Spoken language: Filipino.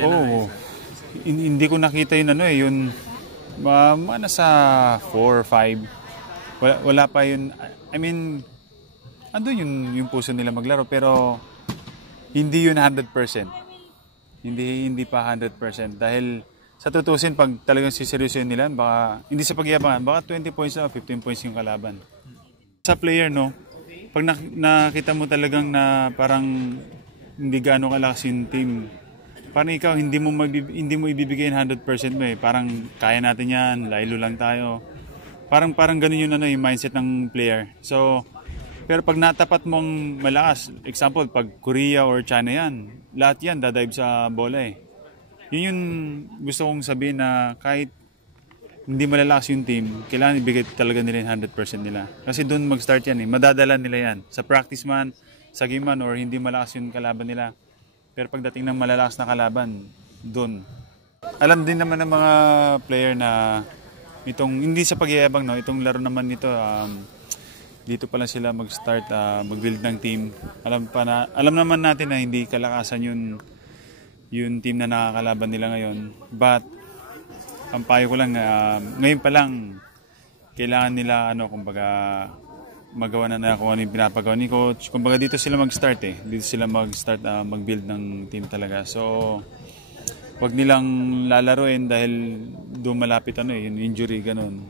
Oh, hindi ko nakita yun ano eh, yun nasa 4 or 5. Wala pa yun. I mean, ando yung puso nila maglaro pero hindi yun 100%. Hindi pa 100% dahil sa tutusin pag talagang siseryosohin nila, baka hindi sa pagyabangan, baka 20 points na o 15 points yung kalaban. Sa player no, pag nakita mo talagang na parang hindi gaano kalakas yung team, parang ikaw hindi mo ibibigay 100% mo eh. Parang kaya natin 'yan, laylo lang tayo. Parang ganoon yung yung mindset ng player. So pero pag natapat mong malakas, example pag Korea or China 'yan, lahat 'yan dadive sa bola eh. Yun yung gusto kong sabihin na kahit hindi malalakas yung team, kailangan ibigay talaga nila yung 100% nila. Kasi doon mag-start yan eh. Madadala nila yan. Sa practice man, sa game man, or hindi malakas yung kalaban nila. Pero pagdating ng malalakas na kalaban, doon. Alam din naman ng mga player na hindi sa pagyayabang, no, itong laro naman nito, dito pa lang sila mag-start, mag-build ng team. Alam naman natin na hindi kalakasan yung team na nakakalaban nila ngayon. But ang payo ko lang, ngayon pa lang kailangan nila kumbaga magawa na kung ano yung pinapagawa ni coach. Kumbaga dito sila mag-start eh. Dito sila mag-start mag-build ng team talaga. So wag nilang lalaruin dahil doon malapit yung injury ganun.